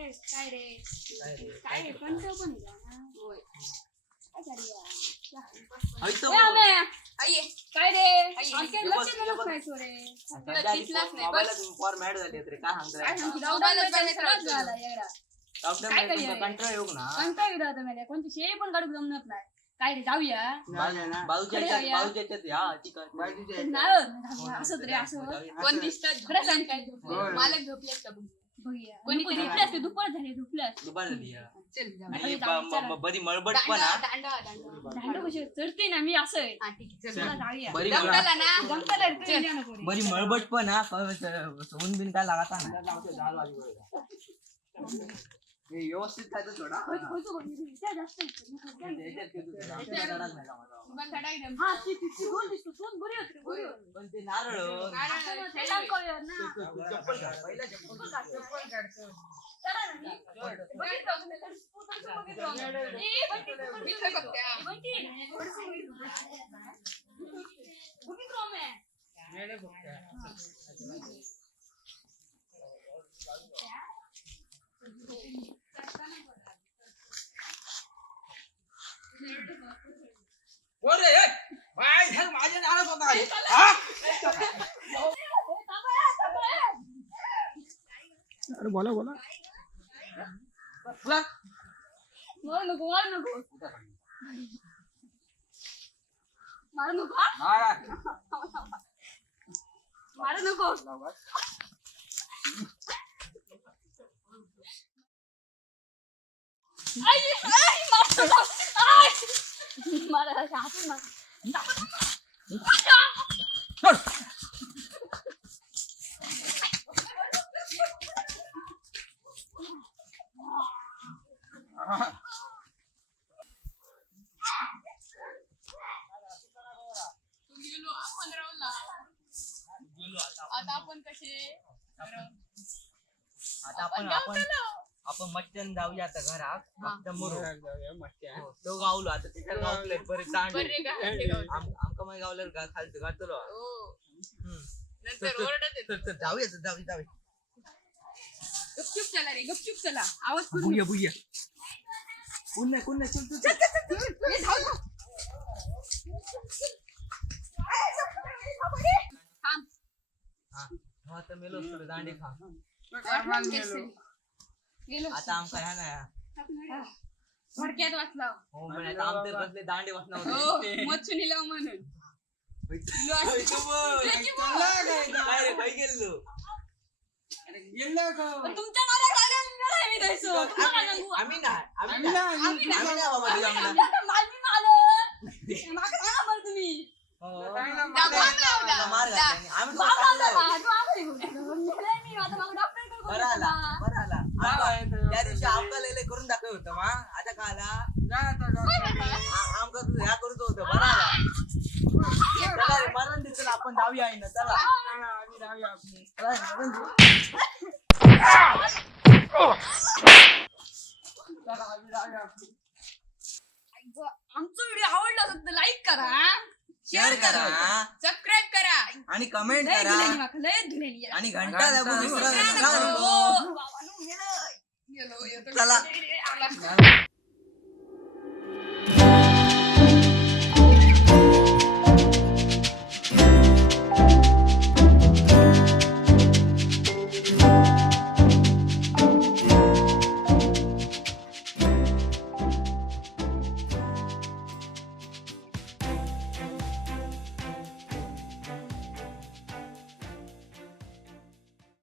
काय रे कंट पण होय काय रे आमच्या लक्ष नको खायचो रे दिसलाच नाही बस फॉर्मॅट झाली रे काय सांगताय काय कंटाळ येऊ ना कंटाळ येऊ आता मला कोणती शेळी पण काढून जमत नाही काय रे जाऊया असंच रे असं कोण दिसतात खरं सांग काय मालक झोपलेत का बघूया कोणी झोपले असते दुपार झाली दुपार झाली बरी मळबट पण दांडो कशी चढते ना मी असं जाऊया बरी मळबट पण हा सोन बिन काय लागत ना व्यवस्थित खायचं थोडा पण ते नारळ माझ्या नारळ होता अरे बोला बोला मारू नको आता आपण कसे आता आपण मटण जाऊया आता घरात फक्त तो गावलो आता तिच्या गावले बरे दांड आमका मग गावले खालचं घातलो नंतर ओरडत जाऊया गपचूप चला रे गपचूप चला आवाज बुया कोण आता मेलो दांडे खा आता आमका ह्या ना थोडक्यात वाचला हो म्हणजे आमचे बसले दांडे वाचणार होते मच्छुनी लाव म्हणून काय गेलो तुमच्या आम्ही तुम्ही त्या दिवशी आमका करून दाखव होतं मा आता काला आमका तू ह्या करतो होतं बरं मरण दिसल आपण जाऊया आहे ना चला आमचा व्हिडिओ आवडला असेल तर लाईक करा शेअर करा सबस्क्राईब करा आणि कमेंट करा आणि घंटा दाबून गेलो चला